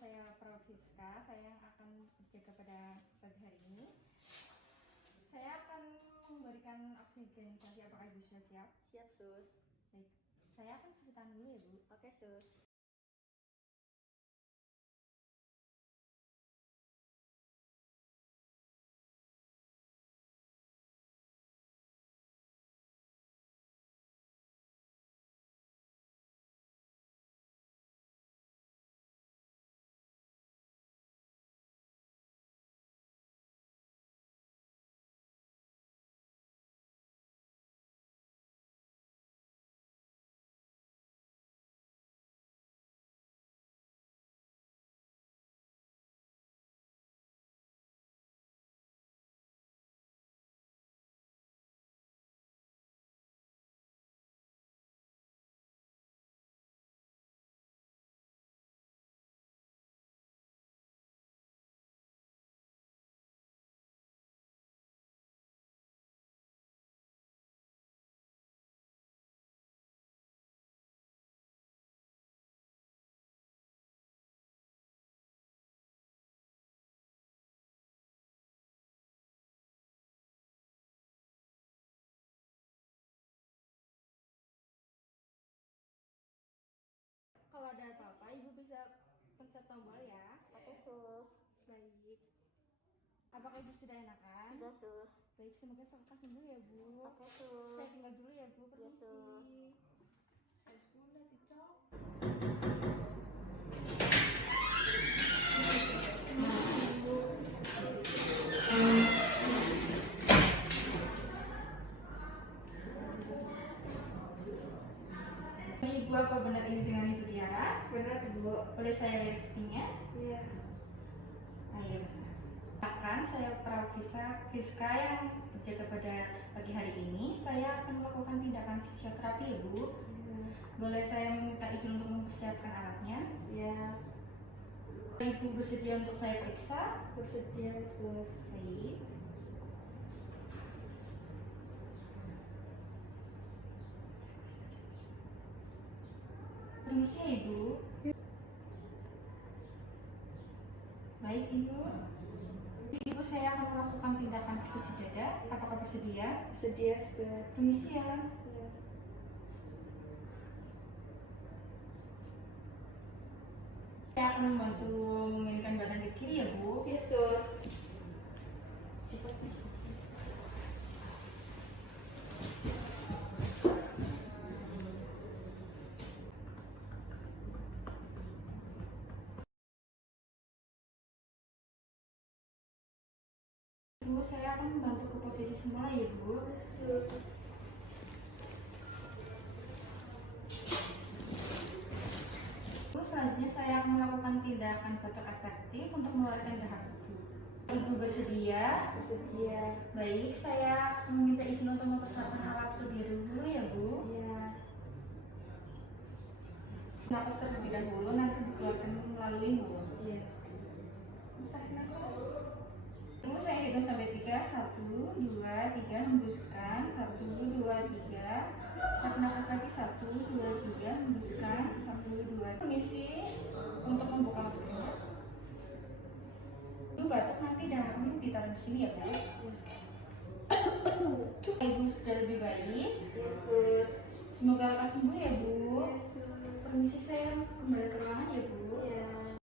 saya Praviska, saya yang akan berjaga pada pagi hari ini. Saya akan memberikan oksigenisasi. Apakah Ibu sudah siap? Siap, Sus. Baik, saya akan cuci tangan dulu ya Bu. Oke, Sus. Kalau ada apa-apa, Ibu bisa pencet tombol ya. Oke, Sus. Baik. Apakah Ibu sudah enakan? Sudah, Sus. Baik, semoga lekas sembuh ya Bu. Oke, Sus. Saya tinggal dulu ya Bu, Ya, permisi. Sus. Ibu, apa benar ini dengan Ibu Tiara? Benar, Bu. Boleh saya lihat buktinya? Iya. Ayo. Akan saya Praviska yang berjaga pada pagi hari ini. Saya akan melakukan tindakan fisioterapi ya Bu. Boleh saya meminta izin untuk mempersiapkan alatnya? Iya. Ibu bersedia untuk saya periksa? Bersedia, Sus. Baik. Permisi ya Ibu. Baik Ibu. Ibu, saya akan melakukan tindakan perkusi dada. Apakah bersedia? Bersedia, Sus. Permisi ya. Iya. Saya akan membantu mengirimkan badan ke kiri ya Bu. Oke, Sus. Cepat. Bu, saya akan membantu ke posisi semula ya Bu. Sus. Bu, selanjutnya saya akan melakukan tindakan botok efektif untuk mengeluarkan dahak Ibu. Ibu bersedia? Bersedia. Baik, saya meminta izin untuk mempersiapkan alat terlebih dahulu ya Bu. Iya. Napas terlebih dahulu, nanti dikeluarkan melalui mulut. Iya. Tarik nafas. Tunggu, saya hitung sampai 3. 1, 2, 3, hembuskan. 1, 2, 3. Tarik nafas lagi. 1, 2, 3, hembuskan. 1, 2. Permisi untuk membuka maskernya. Ibu batuk, nanti dahaknya ditaruh di sini ya Bu. Ibu sudah lebih baik. Iya, Sus. Semoga lekas sembuh ya Bu.